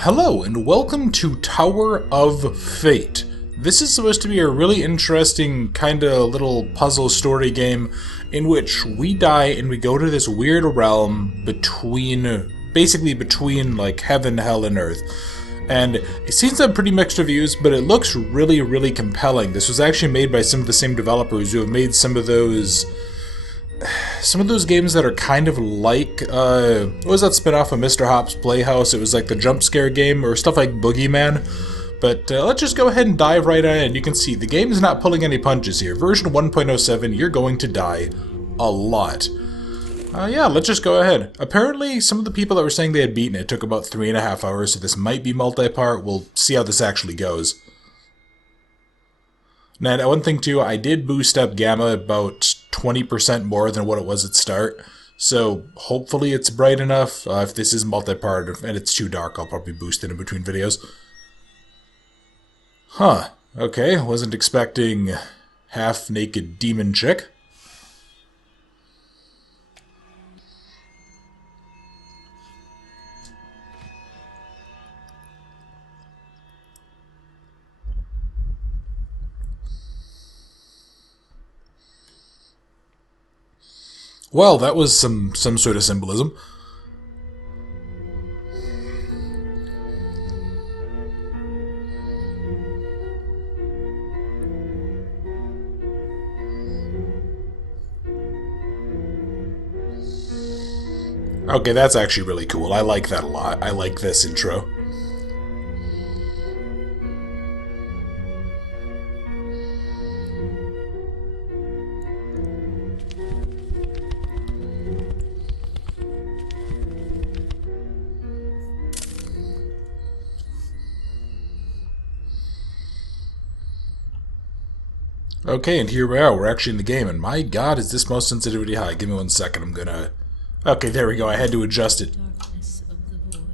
Hello and welcome to Tower of Fate. This is supposed to be a really interesting kind of little puzzle story game in which we die and we go to this weird realm basically between like heaven, hell, and earth. And it seems to have pretty mixed reviews, but it looks really, really compelling. This was actually made by some of the same developers who have made some of those games that are kind of like, what was that spin-off of Mr. Hop's Playhouse? It was like the jump scare game, or stuff like Boogeyman. But let's just go ahead and dive right in. You can see the game is not pulling any punches here. Version 1.07, you're going to die a lot. Yeah, let's just go ahead. Apparently, some of the people that were saying they had beaten it took about 3.5 hours, so this might be multi-part. We'll see how this actually goes. Now, one thing too, I did boost up Gamma about 20% more than what it was at start, so hopefully it's bright enough. If this is multi-part and it's too dark, I'll probably boost it in between videos. Huh, okay, wasn't expecting half-naked demon chick. Well, that was some sort of symbolism. Okay, that's actually really cool. I like that a lot. I like this intro. Okay, and here we are. We're actually in the game, and my god, is this mouse sensitivity high? Give me 1 second, I'm gonna... Okay, there we go. I had to adjust it. Darkness of the void.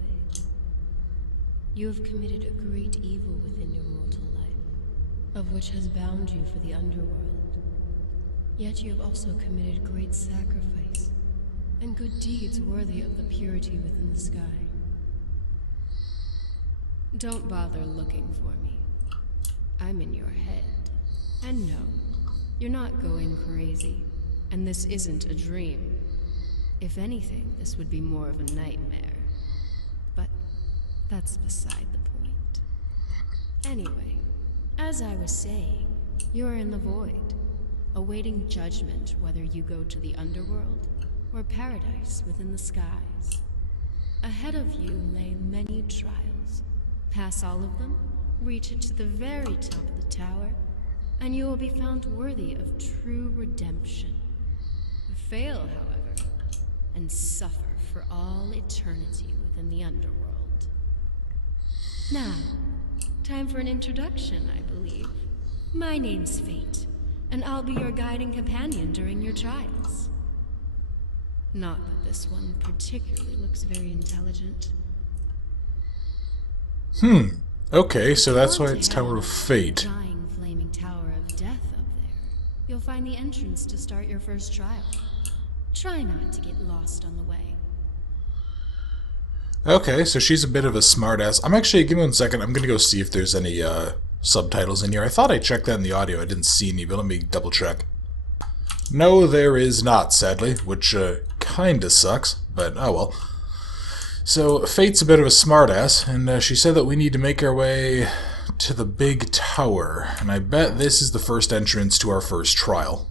You have committed a great evil within your mortal life, of which has bound you for the underworld. Yet you have also committed great sacrifice, and good deeds worthy of the purity within the sky. Don't bother looking for me. I'm in your head. And no, you're not going crazy, and this isn't a dream. If anything, this would be more of a nightmare. But that's beside the point. Anyway, as I was saying, you're in the void, awaiting judgment whether you go to the underworld or paradise within the skies. Ahead of you lay many trials. Pass all of them, reach it to the very top of the tower, and you will be found worthy of true redemption. Fail, however, and suffer for all eternity within the underworld. Now, time for an introduction, I believe. My name's Fate, and I'll be your guiding companion during your trials. Not that this one particularly looks very intelligent. Okay, so that's why it's Tower of Fate. Tower of Death up there. You'll find the entrance to start your first trial. Try not to get lost on the way. Okay, so she's a bit of a smartass. I'm actually, give me 1 second, I'm gonna go see if there's any subtitles in here. I thought I checked that in the audio, I didn't see any, but let me double check. No, there is not, sadly, which kinda sucks, but oh well. So, Fate's a bit of a smartass, and she said that we need to make our way to the big tower, and I bet this is the first entrance to our first trial.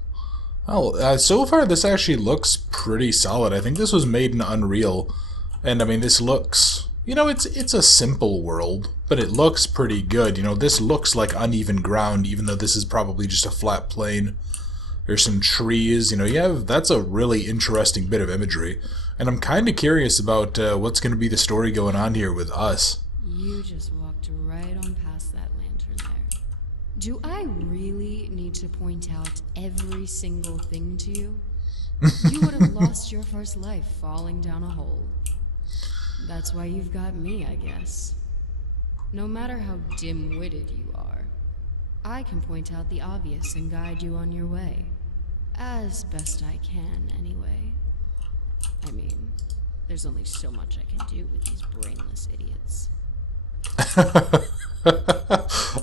Well, so far this actually looks pretty solid. I think this was made in Unreal, and I mean this looks, you know, it's a simple world, but it looks pretty good. You know, this looks like uneven ground, even though this is probably just a flat plane. There's some trees, you know, yeah, that's a really interesting bit of imagery, and I'm kind of curious about what's going to be the story going on here with us. You just walked right on past that lantern there. Do I really need to point out every single thing to you? You would have lost your first life falling down a hole. That's why you've got me, I guess. No matter how dim-witted you are, I can point out the obvious and guide you on your way. As best I can, anyway. I mean, there's only so much I can do with these brainless idiots.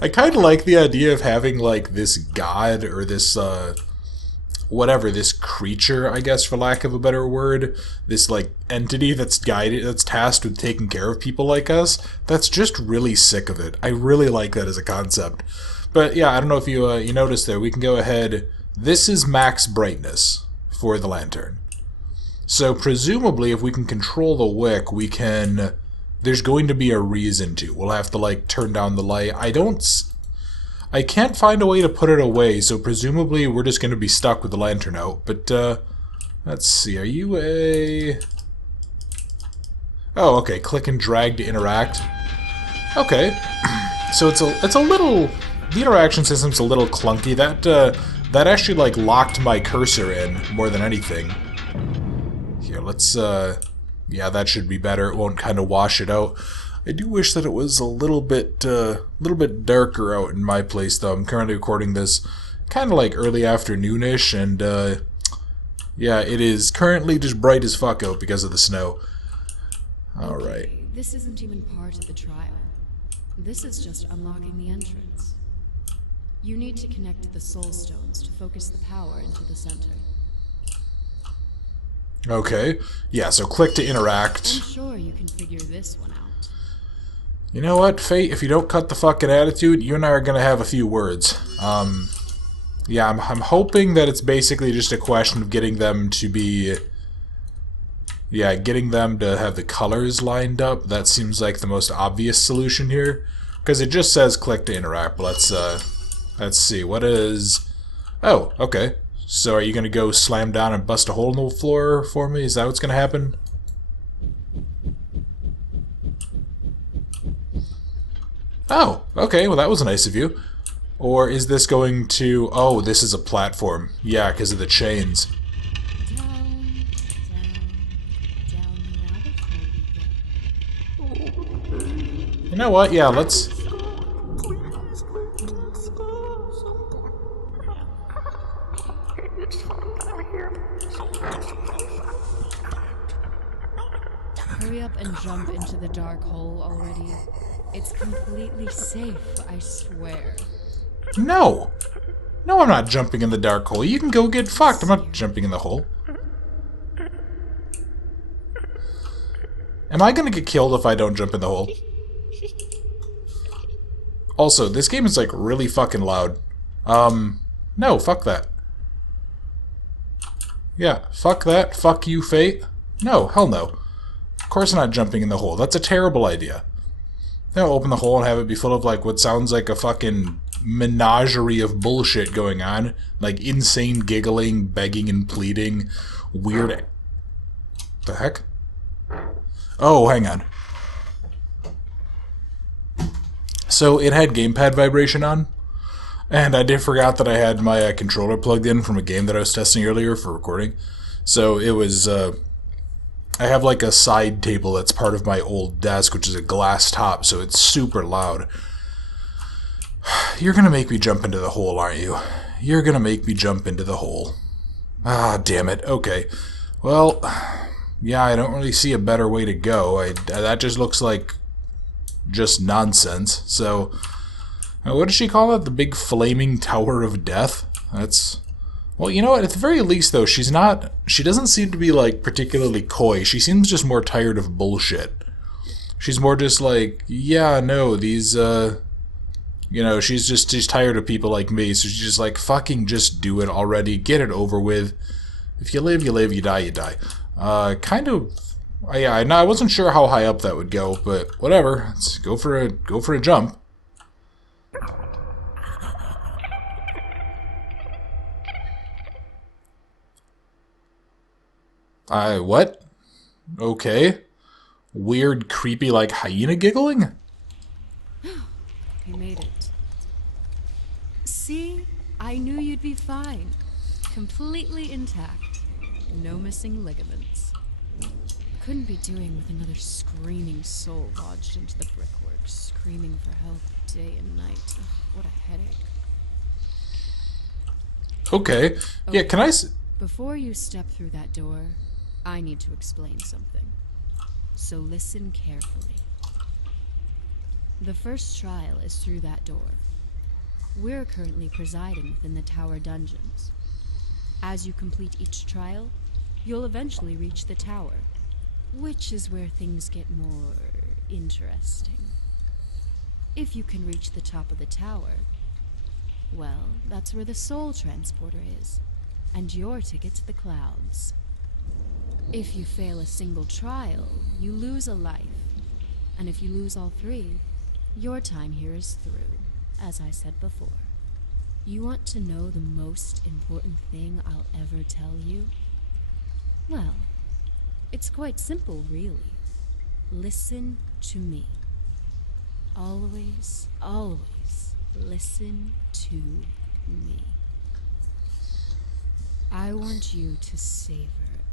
I kind of like the idea of having, like, this god or this, whatever, this creature, I guess, for lack of a better word, this, like, entity that's guided, that's tasked with taking care of people like us, that's just really sick of it. I really like that as a concept. But, yeah, I don't know if you, you noticed there, we can go ahead, this is max brightness for the lantern. So, presumably, if we can control the wick, we can... There's going to be a reason to. We'll have to, like, turn down the light. I can't find a way to put it away, so presumably we're just going to be stuck with the lantern out. But, let's see. Are you a... Oh, okay. Click and drag to interact. Okay. So it's a little... The interaction system's a little clunky. That actually, like, locked my cursor in more than anything. Here, let's, yeah, that should be better. It won't kind of wash it out. I do wish that it was a little bit darker out in my place, though. I'm currently recording this kind of like early afternoonish, and yeah, it is currently just bright as fuck out because of the snow. All right. Okay, this isn't even part of the trial. This is just unlocking the entrance. You need to connect the soul stones to focus the power into the center. Okay. Yeah, so click to interact. I'm sure you can figure this one out. You know what, Fate? If you don't cut the fucking attitude, you and I are gonna have a few words. Yeah, I'm hoping that it's basically just a question of getting them to be... Yeah, getting them to have the colors lined up. That seems like the most obvious solution here. Because it just says click to interact, but let's see, what is... Oh, okay. So are you gonna go slam down and bust a hole in the floor for me? Is that what's gonna happen? Oh, okay, well that was nice of you. Or is this going to... Oh, this is a platform. Yeah, because of the chains. Down, the rabbit hole we go. You know what? Yeah, let's... Hurry up and jump into the dark hole already. It's completely safe, I swear. No! No, I'm not jumping in the dark hole. You can go get fucked. I'm not jumping in the hole. Am I gonna get killed if I don't jump in the hole? Also, this game is, like, really fucking loud. No, fuck that. Yeah, fuck that. Fuck you, Fate. No, hell no. Of course I'm not jumping in the hole. That's a terrible idea. They'll open the hole and have it be full of, like, what sounds like a fucking menagerie of bullshit going on. Like, insane giggling, begging and pleading, weird... The heck? Oh, hang on. So, it had gamepad vibration on, and I did forgot that I had my controller plugged in from a game that I was testing earlier for recording. So, it was, I have like a side table that's part of my old desk, which is a glass top, so it's super loud. You're gonna make me jump into the hole, aren't you? You're gonna make me jump into the hole. Ah, damn it. Okay. Well, yeah, I don't really see a better way to go. That just looks like just nonsense. So, what does she call it? The big flaming tower of death? That's... Well, you know what? At the very least, though, she doesn't seem to be, like, particularly coy. She seems just more tired of bullshit. She's more just like, yeah, no, these, you know, she's tired of people like me, so she's just like, fucking just do it already, get it over with. If you live, you live, you die, you die. Kind of, yeah, I wasn't sure how high up that would go, but whatever. Let's go for a jump. What? Okay. Weird, creepy, like, hyena giggling? We made it. See? I knew you'd be fine. Completely intact. No missing ligaments. Couldn't be doing with another screaming soul lodged into the brickwork, screaming for help day and night. Ugh, what a headache. Okay. Yeah, can I... Before you step through that door, I need to explain something. So listen carefully. The first trial is through that door. We're currently presiding within the tower dungeons. As you complete each trial, you'll eventually reach the tower, which is where things get more interesting. If you can reach the top of the tower, well, that's where the soul transporter is, and your ticket to the clouds. If you fail a single trial, you lose a life, and if you lose all three, your time here is through, as I said before. You want to know the most important thing I'll ever tell you? Well, it's quite simple, really. Listen to me. Always, always listen to me. I want you to savor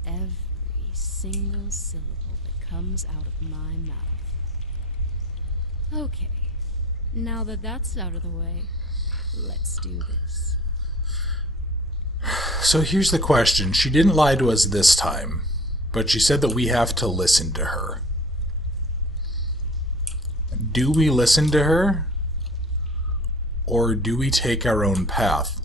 every single syllable that comes out of my mouth. Okay, now that that's out of the way, let's do this. So here's the question. She didn't lie to us this time, but she said that we have to listen to her. Do we listen to her? Or do we take our own path?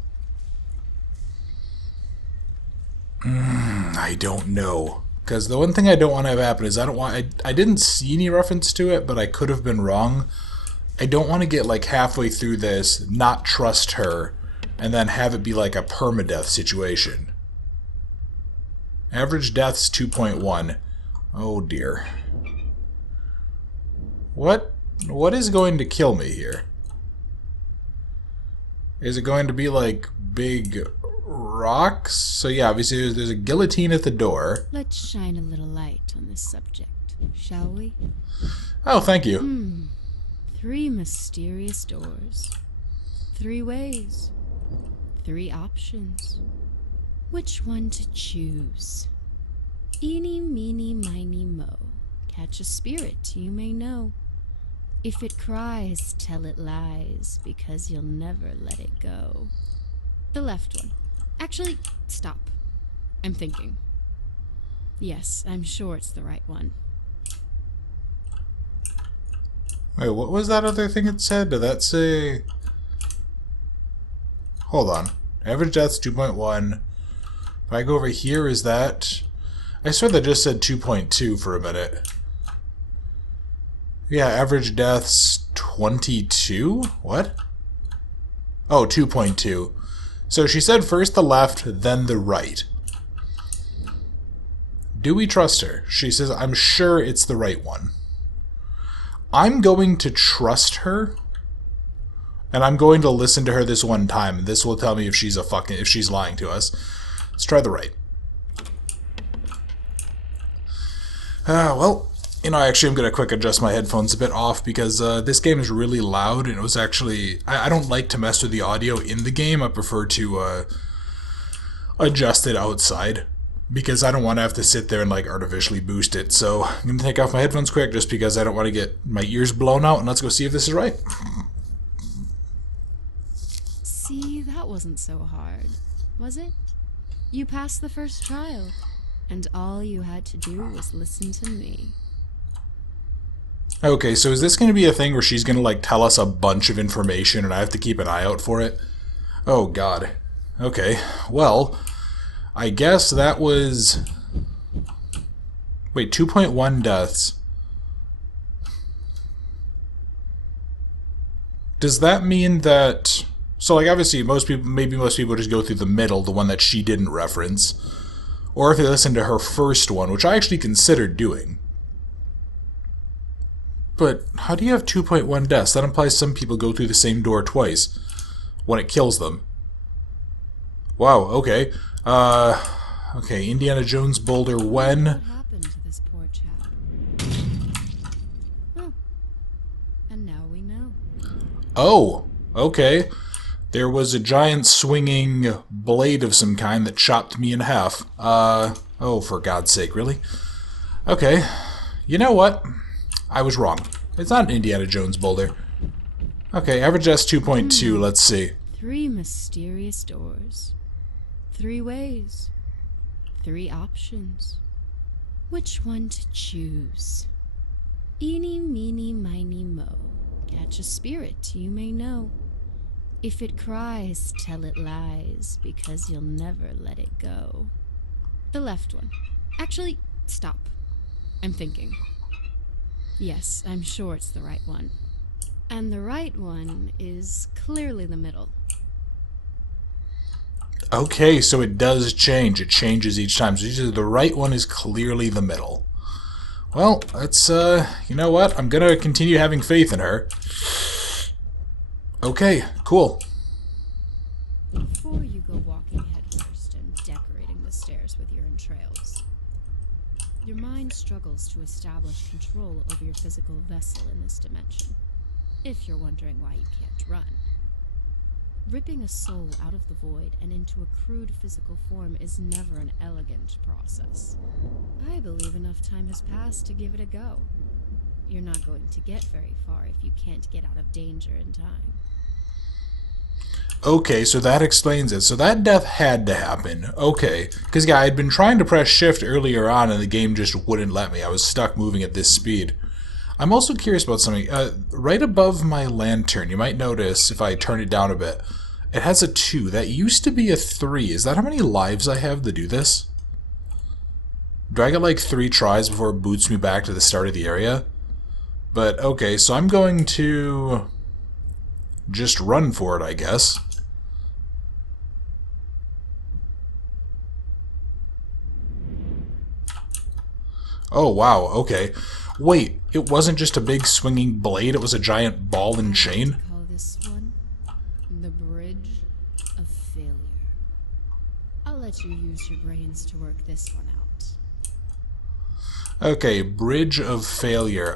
I don't know. Because the one thing I don't want to have happen is I didn't see any reference to it, but I could have been wrong. I don't want to get like halfway through this, not trust her, and then have it be like a permadeath situation. Average deaths 2.1. Oh dear. What is going to kill me here? Is it going to be like big rocks? So yeah, obviously there's a guillotine at the door. Let's shine a little light on this subject, shall we? Oh, thank you. 3 mysterious doors. 3 ways. 3 options. Which one to choose? Eeny, meeny, miny, mo. Catch a spirit you may know. If it cries, tell it lies, because you'll never let it go. The left one. Actually, stop. I'm thinking. Yes, I'm sure it's the right one. Wait, what was that other thing it said? Did that say... Hold on. Average deaths 2.1. If I go over here, is that... I swear that just said 2.2 for a minute. Yeah, average deaths 22? What? Oh, 2.2. So she said first the left, then the right. Do we trust her? She says, I'm sure it's the right one. I'm going to trust her, and I'm going to listen to her this one time, and this will tell me if she's if she's lying to us. Let's try the right. Well, you know, actually I'm going to quick adjust my headphones a bit off because this game is really loud, and it was actually... I don't like to mess with the audio in the game. I prefer to adjust it outside because I don't want to have to sit there and like artificially boost it. So I'm going to take off my headphones quick just because I don't want to get my ears blown out, and let's go see if this is right. See, that wasn't so hard, was it? You passed the first trial, and all you had to do was listen to me. Okay, so is this going to be a thing where she's going to like tell us a bunch of information and I have to keep an eye out for it? Oh god. Okay, well, I guess that was... Wait, 2.1 deaths. Does that mean that... So, like, obviously, maybe most people just go through the middle, the one that she didn't reference. Or if they listen to her first one, which I actually considered doing. But how do you have 2.1 deaths? That implies some people go through the same door twice when it kills them. Wow, okay. Okay, Indiana Jones boulder when... What happened to this poor chap? Oh. And now we know. Oh, okay. There was a giant swinging blade of some kind that chopped me in half. Oh, for God's sake, really? Okay. You know what? I was wrong. It's not an Indiana Jones boulder. Okay, average S 2.2, let's see. 3 mysterious doors. 3 ways. 3 options. Which one to choose? Eeny, meeny, miny, mo. a spirit you may know. If it cries, tell it lies, because you'll never let it go. The left one. Actually, stop. I'm thinking. Yes, I'm sure it's the right one. And the right one is clearly the middle. Okay, so it does change. It changes each time. So usually the right one is clearly the middle. Well, that's, you know what? I'm gonna continue having faith in her. Okay, cool. Before you go walking headfirst and decorating the stairs with your entrails, your mind struggles to establish control over your physical vessel in this dimension, if you're wondering why you can't run. Ripping a soul out of the void and into a crude physical form is never an elegant process. I believe enough time has passed to give it a go. You're not going to get very far if you can't get out of danger in time. Okay, so that explains it. So that death had to happen. Okay. Because, yeah, I'd been trying to press shift earlier on and the game just wouldn't let me. I was stuck moving at this speed. I'm also curious about something. Right above my lantern, you might notice if I turn it down a bit, it has a 2. That used to be a 3. Is that how many lives I have to do this? Do I get like 3 tries before it boots me back to the start of the area? But, okay, so I'm going to just run for it, I guess. Oh, wow, okay. Wait, it wasn't just a big swinging blade, it was a giant ball and chain? I call this one the bridge of failure. I'll let you use your brains to work this one out. Okay, bridge of failure.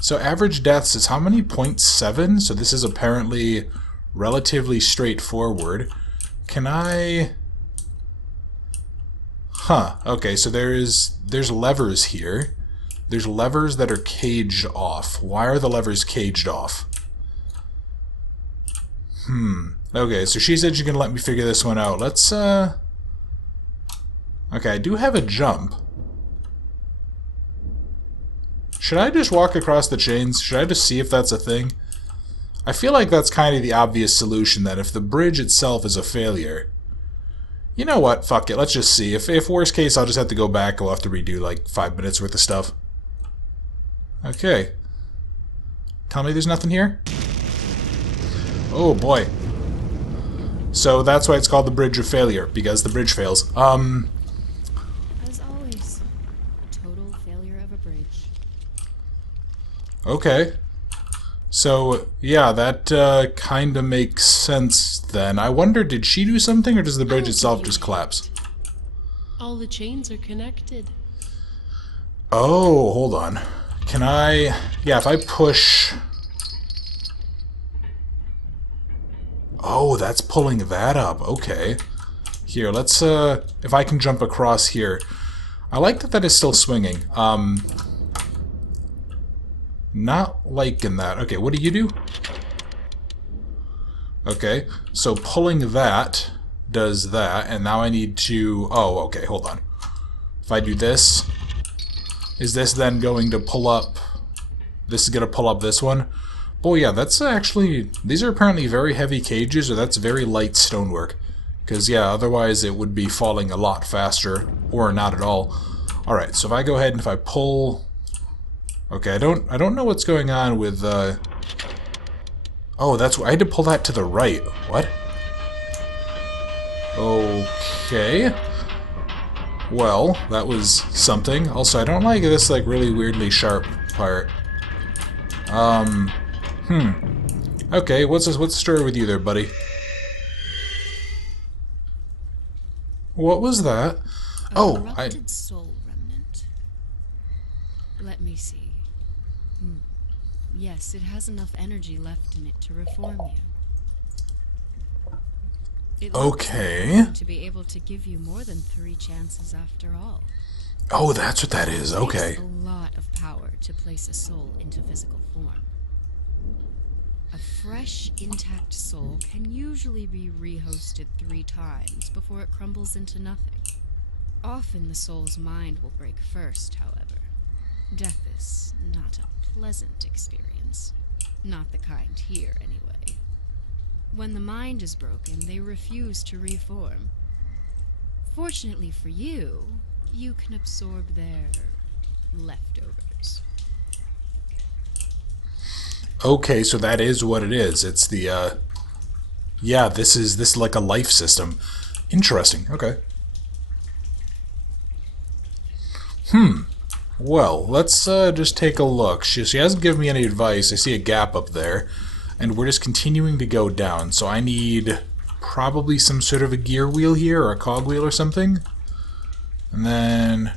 So average deaths is how many? 0.7? So this is apparently relatively straightforward. Can I... Huh, okay, so there's levers here. There's levers that are caged off. Why are the levers caged off? Okay, so she said she can let me figure this one out. Let's, Okay, I do have a jump. Should I just walk across the chains? Should I just see if that's a thing? I feel like that's kind of the obvious solution, that if the bridge itself is a failure... You know what? Fuck it. Let's just see. If worst case, I'll just have to go back. I'll have to redo like 5 minutes worth of stuff. Okay. Tell me there's nothing here? Oh boy. So that's why it's called the Bridge of Failure, because the bridge fails. As always, total failure of a bridge. Okay. So, yeah, that kind of makes sense then. I wonder, did she do something, or does the bridge itself just collapse? All the chains are connected. Oh, hold on. Can I... Yeah, if I push... Oh, that's pulling that up. Okay. Here, let's, if I can jump across here. I like that that is still swinging. Not liking that. Okay, what do you do? Okay, so pulling that does that, and now I need to... Oh, okay, hold on. If I do this, is this then going to pull up... This is going to pull up this one? Oh yeah, that's actually... These are apparently very heavy cages, or that's very light stonework. Because, yeah, otherwise it would be falling a lot faster, or not at all. Alright, so if I go ahead and if I pull... Okay, I don't know what's going on with, Oh, that's... I had to pull that to the right. What? Okay. Well, that was something. Also, I don't like this, like, really weirdly sharp part. Okay, what's the story with you there, buddy? What was that? Oh, Corrupted soul remnant. Let me see. Yes, it has enough energy left in it to reform you. It looks Okay. to be able to give you more than 3 chances after all. Oh, that's what that is. Okay. It takes a lot of power to place a soul into physical form. A fresh, intact soul can usually be rehosted 3 times before it crumbles into nothing. Often the soul's mind will break first, however. Death is not not a pleasant experience. Not the kind here, anyway. When the mind is broken, they refuse to reform. Fortunately for you, you can absorb their leftovers. Okay, so that is what it is. It's the, yeah, this is like a life system. Interesting, okay. Well, let's just take a look. She hasn't given me any advice. I see a gap up there. And we're just continuing to go down. So I need probably some sort of a gear wheel here, or a cog wheel or something. And then...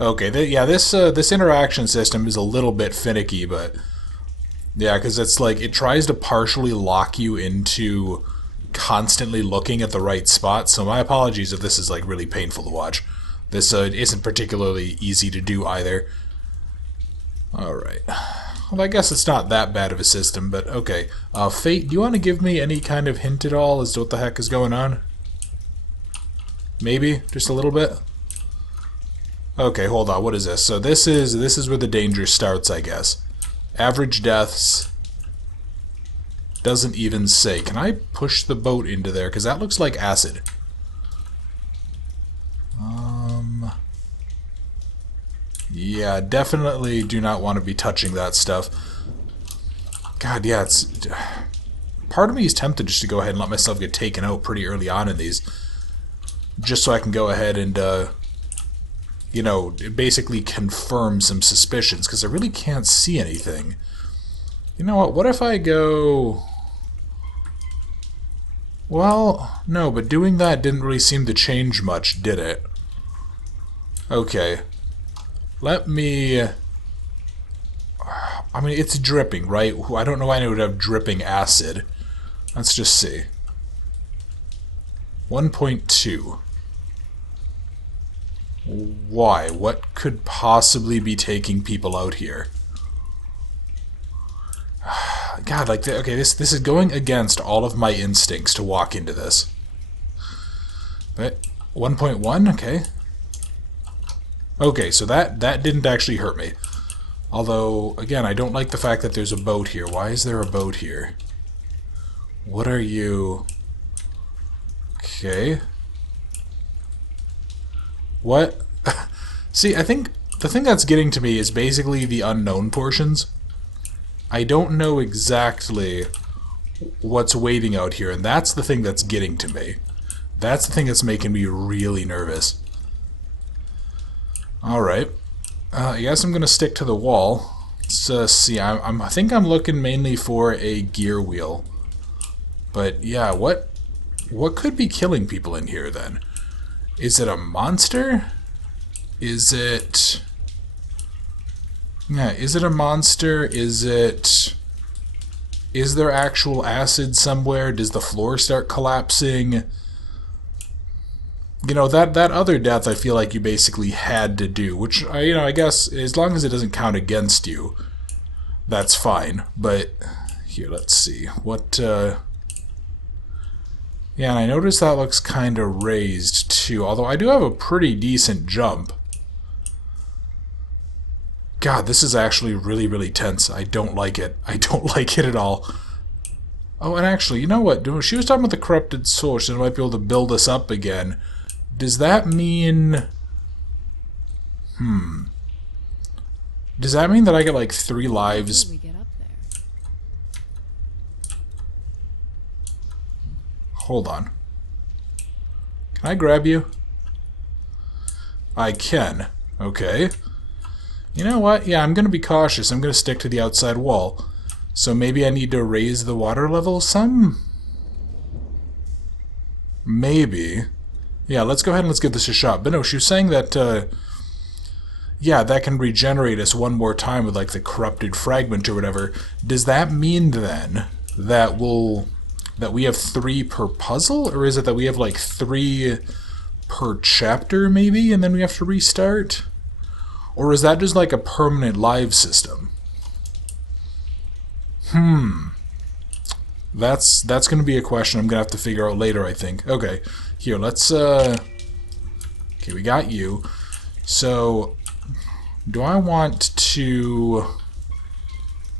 Okay, yeah, this interaction system is a little bit finicky, but... Yeah, because it's like, it tries to partially lock you into constantly looking at the right spot, so my apologies if this is like really painful to watch. This isn't particularly easy to do either. Alright. Well, I guess it's not that bad of a system, but okay. Fate, do you want to give me any kind of hint at all as to what the heck is going on? Maybe? Just a little bit? Okay, hold on, what is this? So this is where the danger starts, I guess. Average deaths... Doesn't even say. Can I push the boat into there? Because that looks like acid. Yeah, definitely do not want to be touching that stuff. God, yeah, it's... Part of me is tempted just to go ahead and let myself get taken out pretty early on in these. Just so I can go ahead and, you know, basically confirm some suspicions, because I really can't see anything. You know what if I go... Well, no, but doing that didn't really seem to change much, did it? Okay. Let me... I mean, it's dripping, right? I don't know why I would have dripping acid. Let's just see. 1.2. Why? What could possibly be taking people out here? God, like, okay, this is going against all of my instincts to walk into this. But 1.1, okay. Okay, so that didn't actually hurt me. Although, again, I don't like the fact that there's a boat here. Why is there a boat here? What are you... Okay. What? See, I think the thing that's getting to me is basically the unknown portions. I don't know exactly what's waiting out here, and that's the thing that's getting to me. That's the thing that's making me really nervous. Alright. I guess I'm going to stick to the wall. Let's see, I think I'm looking mainly for a gear wheel. But yeah, what could be killing people in here then? Is it a monster? Is it... Yeah, is it a monster? Is there actual acid somewhere? Does the floor start collapsing? You know, that other death I feel like you basically had to do, which, you know, I guess as long as it doesn't count against you, that's fine. But, here, let's see. What, Yeah, and I noticed that looks kind of raised, too, although I do have a pretty decent jump. God, this is actually really, really tense. I don't like it. I don't like it at all. Oh, and actually, you know what? She was talking about the corrupted soul, so she might be able to build us up again. Does that mean... Does that mean that I get, like, 3 lives? We get up there. Hold on. Can I grab you? I can. Okay. You know what? Yeah, I'm going to be cautious. I'm going to stick to the outside wall. So maybe I need to raise the water level some? Maybe. Yeah, let's go ahead and let's give this a shot. But no, she was saying that, yeah, that can regenerate us one more time with, like, the corrupted fragment or whatever. Does that mean, then, that we have 3 per puzzle? Or is it that we have, like, 3 per chapter, maybe, and then we have to restart? Or is that just like a permanent live system? That's going to be a question I'm going to have to figure out later, I think. Okay, here, let's, okay, we got you. So, do I want to...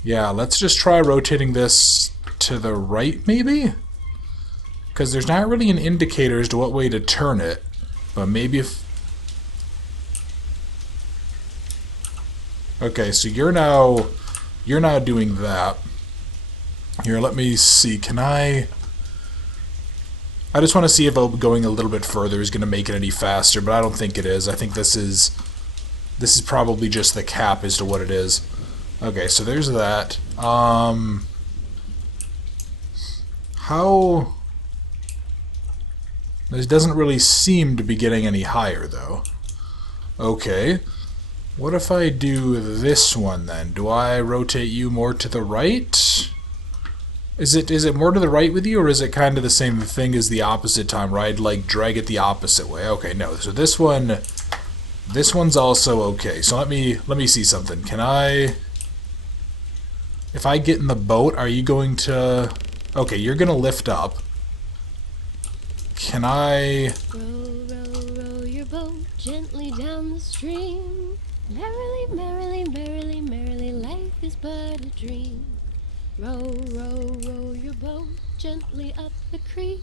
Yeah, let's just try rotating this to the right, maybe? Because there's not really an indicator as to what way to turn it. But maybe if... Okay, so you're now doing that. Here, let me see. Can I just want to see if going a little bit further is going to make it any faster, but I don't think it is. I think this is probably just the cap as to what it is. Okay, so there's that. How... This doesn't really seem to be getting any higher, though. Okay. What if I do this one, then? Do I rotate you more to the right? Is it more to the right with you, or is it kind of the same thing as the opposite time, where I'd, like, drag it the opposite way? Okay, no. So this one's also okay. So let me see something. Can I... If I get in the boat, are you going to... Okay, you're going to lift up. Can I... Row, row, row your boat gently down the stream. Merrily, merrily, merrily, merrily, life is but a dream. Row, row, row your boat gently up the creek.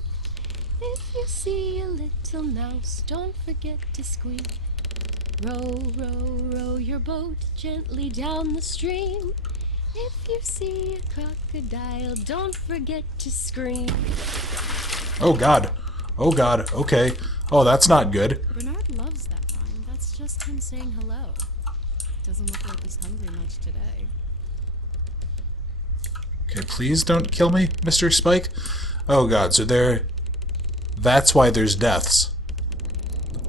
If you see a little mouse, don't forget to squeak. Row, row, row your boat gently down the stream. If you see a crocodile, don't forget to scream. Oh god. Oh god. Okay. Oh, that's not good. Bernard loves that rhyme. That's just him saying hello. Doesn't look like he's hungry much today. Okay, please don't kill me, Mr. Spike. Oh god, so there... That's why there's deaths.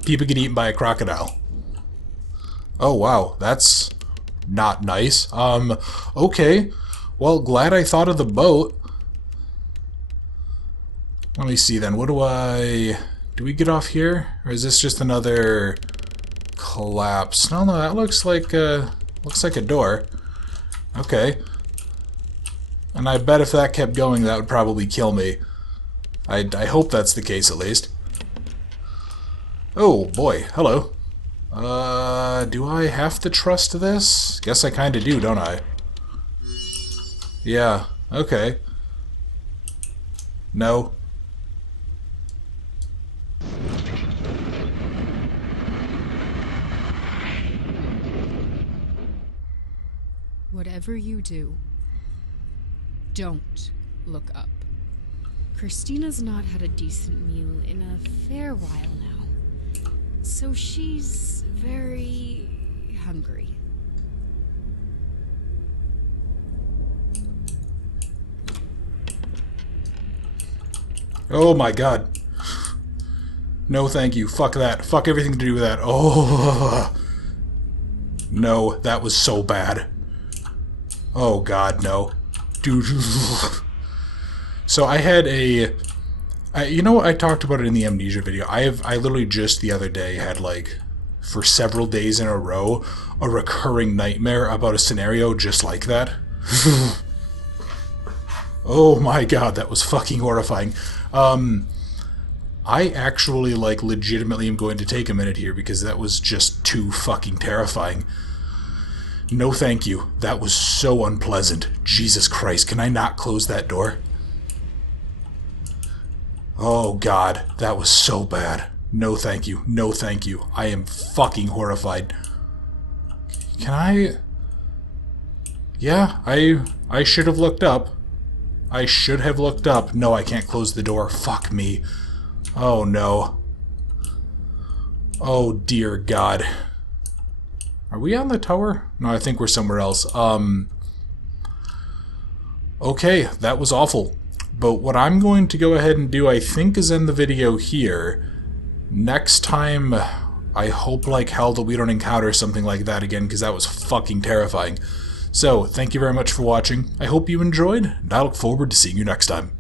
People get eaten by a crocodile. Oh wow, that's not nice. Okay. Well, glad I thought of the boat. Let me see then, what do I... Do we get off here? Or is this just another collapse? No, that looks like a door. Okay. And I bet if that kept going, that would probably kill me. I hope that's the case, at least. Oh, boy. Hello. Do I have to trust this? Guess I kinda do, don't I? Yeah. Okay. No. Whatever you do, don't look up. Christina's not had a decent meal in a fair while now, so she's very hungry. Oh my god. No thank you. Fuck that. Fuck everything to do with that. Oh. No, that was so bad. Oh god, no. Dude. So I had you know what, I talked about it in the amnesia video. I literally just the other day had, like, for several days in a row, a recurring nightmare about a scenario just like that. Oh my god, that was fucking horrifying. I actually, like, legitimately am going to take a minute here because that was just too fucking terrifying. No thank you. That was so unpleasant. Jesus Christ, can I not close that door? Oh god, that was so bad. No thank you. No thank you. I am fucking horrified. Can I... Yeah, I should have looked up. I should have looked up. No, I can't close the door. Fuck me. Oh no. Oh dear god. Are we on the tower? No, I think we're somewhere else. Okay, that was awful. But what I'm going to go ahead and do, I think, is end the video here. Next time, I hope like hell that we don't encounter something like that again, because that was fucking terrifying. So, thank you very much for watching. I hope you enjoyed, and I look forward to seeing you next time.